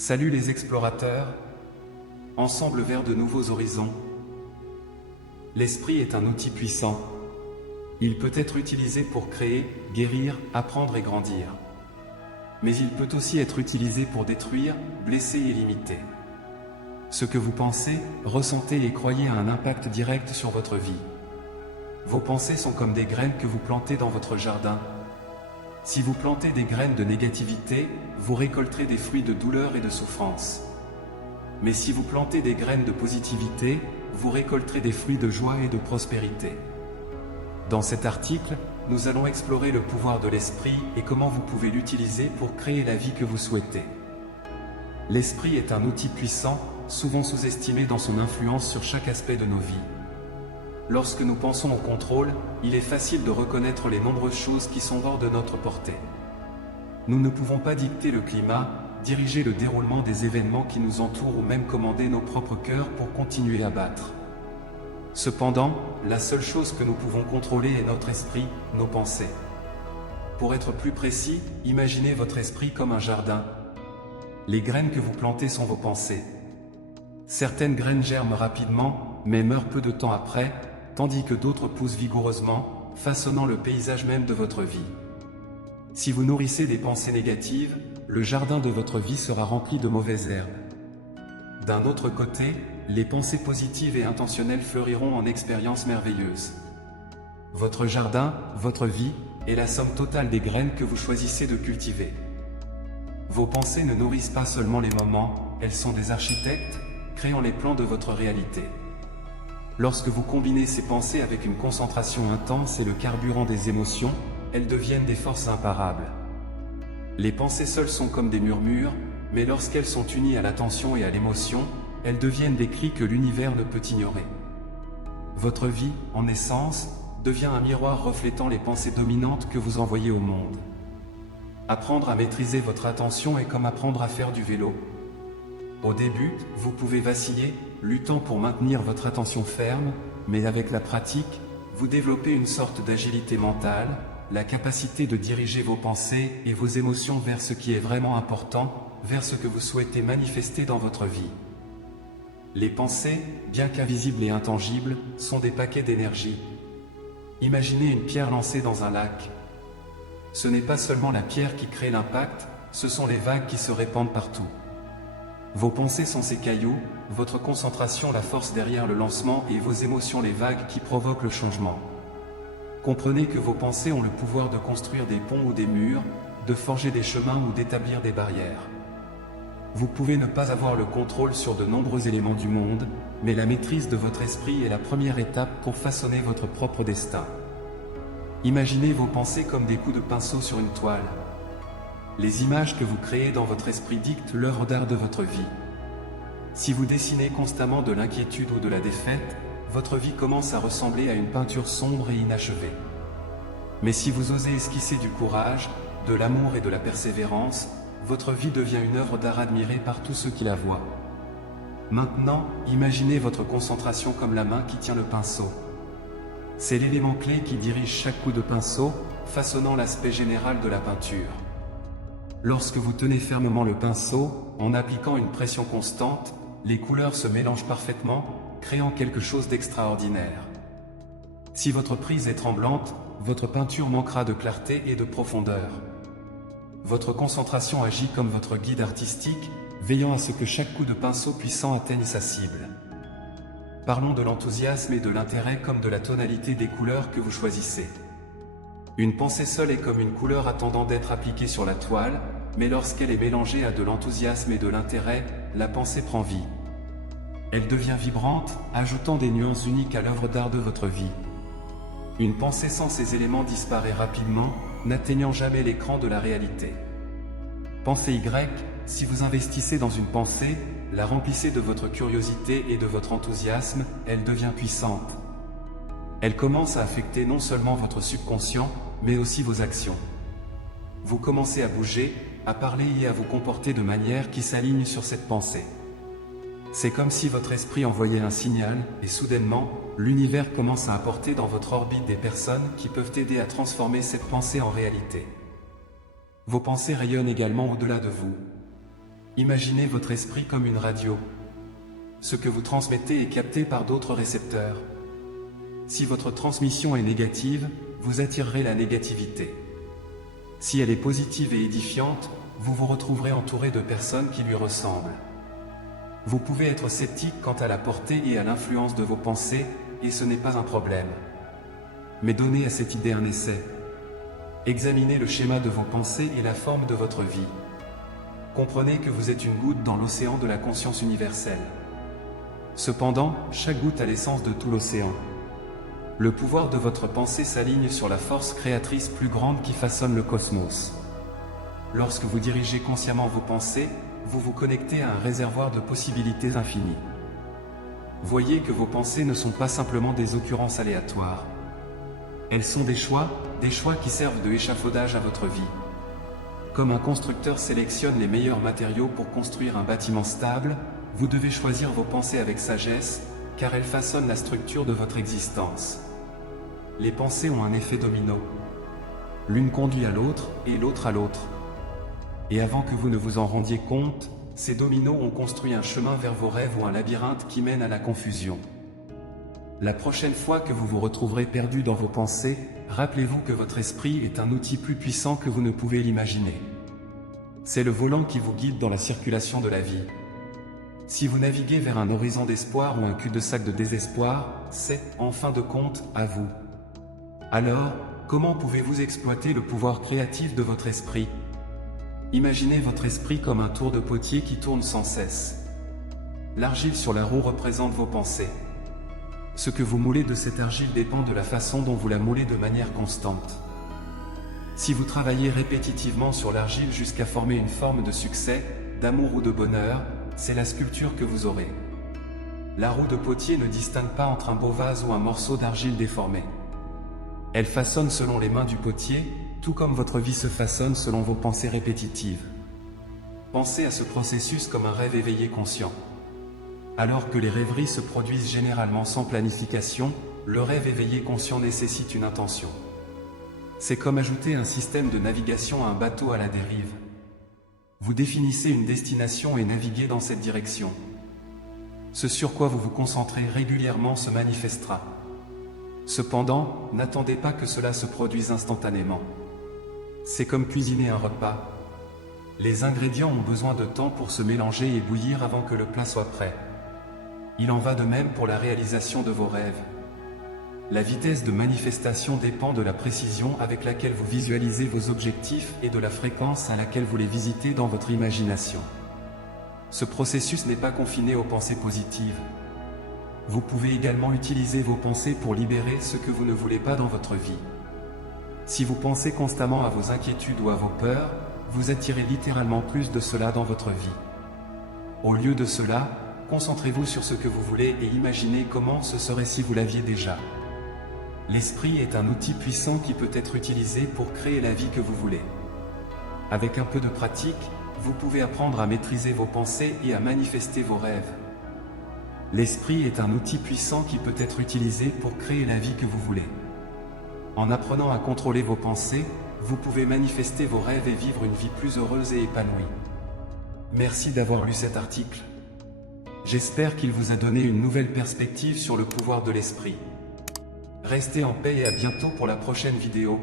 Salut les explorateurs, ensemble vers de nouveaux horizons. L'esprit est un outil puissant. Il peut être utilisé pour créer, guérir, apprendre et grandir. Mais il peut aussi être utilisé pour détruire, blesser et limiter. Ce que vous pensez, ressentez et croyez a un impact direct sur votre vie. Vos pensées sont comme des graines que vous plantez dans votre jardin. Si vous plantez des graines de négativité, vous récolterez des fruits de douleur et de souffrance. Mais si vous plantez des graines de positivité, vous récolterez des fruits de joie et de prospérité. Dans cet article, nous allons explorer le pouvoir de l'esprit et comment vous pouvez l'utiliser pour créer la vie que vous souhaitez. L'esprit est un outil puissant, souvent sous-estimé dans son influence sur chaque aspect de nos vies. Lorsque nous pensons au contrôle, il est facile de reconnaître les nombreuses choses qui sont hors de notre portée. Nous ne pouvons pas dicter le climat, diriger le déroulement des événements qui nous entourent ou même commander nos propres cœurs pour continuer à battre. Cependant, la seule chose que nous pouvons contrôler est notre esprit, nos pensées. Pour être plus précis, imaginez votre esprit comme un jardin. Les graines que vous plantez sont vos pensées. Certaines graines germent rapidement, mais meurent peu de temps après, tandis que d'autres poussent vigoureusement, façonnant le paysage même de votre vie. Si vous nourrissez des pensées négatives, le jardin de votre vie sera rempli de mauvaises herbes. D'un autre côté, les pensées positives et intentionnelles fleuriront en expériences merveilleuses. Votre jardin, votre vie, est la somme totale des graines que vous choisissez de cultiver. Vos pensées ne nourrissent pas seulement les moments, elles sont des architectes, créant les plans de votre réalité. Lorsque vous combinez ces pensées avec une concentration intense et le carburant des émotions, elles deviennent des forces imparables. Les pensées seules sont comme des murmures, mais lorsqu'elles sont unies à l'attention et à l'émotion, elles deviennent des cris que l'univers ne peut ignorer. Votre vie, en essence, devient un miroir reflétant les pensées dominantes que vous envoyez au monde. Apprendre à maîtriser votre attention est comme apprendre à faire du vélo. Au début, vous pouvez vaciller, luttant pour maintenir votre attention ferme, mais avec la pratique, vous développez une sorte d'agilité mentale, la capacité de diriger vos pensées et vos émotions vers ce qui est vraiment important, vers ce que vous souhaitez manifester dans votre vie. Les pensées, bien qu'invisibles et intangibles, sont des paquets d'énergie. Imaginez une pierre lancée dans un lac. Ce n'est pas seulement la pierre qui crée l'impact, ce sont les vagues qui se répandent partout. Vos pensées sont ces cailloux, votre concentration la force derrière le lancement et vos émotions les vagues qui provoquent le changement. Comprenez que vos pensées ont le pouvoir de construire des ponts ou des murs, de forger des chemins ou d'établir des barrières. Vous pouvez ne pas avoir le contrôle sur de nombreux éléments du monde, mais la maîtrise de votre esprit est la première étape pour façonner votre propre destin. Imaginez vos pensées comme des coups de pinceau sur une toile. Les images que vous créez dans votre esprit dictent l'œuvre d'art de votre vie. Si vous dessinez constamment de l'inquiétude ou de la défaite, votre vie commence à ressembler à une peinture sombre et inachevée. Mais si vous osez esquisser du courage, de l'amour et de la persévérance, votre vie devient une œuvre d'art admirée par tous ceux qui la voient. Maintenant, imaginez votre concentration comme la main qui tient le pinceau. C'est l'élément clé qui dirige chaque coup de pinceau, façonnant l'aspect général de la peinture. Lorsque vous tenez fermement le pinceau, en appliquant une pression constante, les couleurs se mélangent parfaitement, créant quelque chose d'extraordinaire. Si votre prise est tremblante, votre peinture manquera de clarté et de profondeur. Votre concentration agit comme votre guide artistique, veillant à ce que chaque coup de pinceau puissant atteigne sa cible. Parlons de l'enthousiasme et de l'intérêt comme de la tonalité des couleurs que vous choisissez. Une pensée seule est comme une couleur attendant d'être appliquée sur la toile, mais lorsqu'elle est mélangée à de l'enthousiasme et de l'intérêt, la pensée prend vie. Elle devient vibrante, ajoutant des nuances uniques à l'œuvre d'art de votre vie. Une pensée sans ces éléments disparaît rapidement, n'atteignant jamais l'écran de la réalité. Pensée Y, si vous investissez dans une pensée, la remplissez de votre curiosité et de votre enthousiasme, elle devient puissante. Elle commence à affecter non seulement votre subconscient, mais aussi vos actions. Vous commencez à bouger, à parler et à vous comporter de manière qui s'aligne sur cette pensée. C'est comme si votre esprit envoyait un signal, et soudainement, l'univers commence à apporter dans votre orbite des personnes qui peuvent aider à transformer cette pensée en réalité. Vos pensées rayonnent également au-delà de vous. Imaginez votre esprit comme une radio. Ce que vous transmettez est capté par d'autres récepteurs. Si votre transmission est négative, vous attirerez la négativité. Si elle est positive et édifiante, vous vous retrouverez entouré de personnes qui lui ressemblent. Vous pouvez être sceptique quant à la portée et à l'influence de vos pensées, et ce n'est pas un problème. Mais donnez à cette idée un essai. Examinez le schéma de vos pensées et la forme de votre vie. Comprenez que vous êtes une goutte dans l'océan de la conscience universelle. Cependant, chaque goutte a l'essence de tout l'océan. Le pouvoir de votre pensée s'aligne sur la force créatrice plus grande qui façonne le cosmos. Lorsque vous dirigez consciemment vos pensées, vous vous connectez à un réservoir de possibilités infinies. Voyez que vos pensées ne sont pas simplement des occurrences aléatoires. Elles sont des choix qui servent de échafaudage à votre vie. Comme un constructeur sélectionne les meilleurs matériaux pour construire un bâtiment stable, vous devez choisir vos pensées avec sagesse, car elles façonnent la structure de votre existence. Les pensées ont un effet domino. L'une conduit à l'autre, et l'autre à l'autre. Et avant que vous ne vous en rendiez compte, ces dominos ont construit un chemin vers vos rêves ou un labyrinthe qui mène à la confusion. La prochaine fois que vous vous retrouverez perdu dans vos pensées, rappelez-vous que votre esprit est un outil plus puissant que vous ne pouvez l'imaginer. C'est le volant qui vous guide dans la circulation de la vie. Si vous naviguez vers un horizon d'espoir ou un cul-de-sac de désespoir, c'est, en fin de compte, à vous. Alors, comment pouvez-vous exploiter le pouvoir créatif de votre esprit ? Imaginez votre esprit comme un tour de potier qui tourne sans cesse. L'argile sur la roue représente vos pensées. Ce que vous moulez de cette argile dépend de la façon dont vous la moulez de manière constante. Si vous travaillez répétitivement sur l'argile jusqu'à former une forme de succès, d'amour ou de bonheur, c'est la sculpture que vous aurez. La roue de potier ne distingue pas entre un beau vase ou un morceau d'argile déformé. Elle façonne selon les mains du potier, tout comme votre vie se façonne selon vos pensées répétitives. Pensez à ce processus comme un rêve éveillé conscient. Alors que les rêveries se produisent généralement sans planification, le rêve éveillé conscient nécessite une intention. C'est comme ajouter un système de navigation à un bateau à la dérive. Vous définissez une destination et naviguez dans cette direction. Ce sur quoi vous vous concentrez régulièrement se manifestera. Cependant, n'attendez pas que cela se produise instantanément. C'est comme cuisiner un repas. Les ingrédients ont besoin de temps pour se mélanger et bouillir avant que le plat soit prêt. Il en va de même pour la réalisation de vos rêves. La vitesse de manifestation dépend de la précision avec laquelle vous visualisez vos objectifs et de la fréquence à laquelle vous les visitez dans votre imagination. Ce processus n'est pas confiné aux pensées positives. Vous pouvez également utiliser vos pensées pour libérer ce que vous ne voulez pas dans votre vie. Si vous pensez constamment à vos inquiétudes ou à vos peurs, vous attirez littéralement plus de cela dans votre vie. Au lieu de cela, concentrez-vous sur ce que vous voulez et imaginez comment ce serait si vous l'aviez déjà. L'esprit est un outil puissant qui peut être utilisé pour créer la vie que vous voulez. Avec un peu de pratique, vous pouvez apprendre à maîtriser vos pensées et à manifester vos rêves. L'esprit est un outil puissant qui peut être utilisé pour créer la vie que vous voulez. En apprenant à contrôler vos pensées, vous pouvez manifester vos rêves et vivre une vie plus heureuse et épanouie. Merci d'avoir lu cet article. J'espère qu'il vous a donné une nouvelle perspective sur le pouvoir de l'esprit. Restez en paix et à bientôt pour la prochaine vidéo.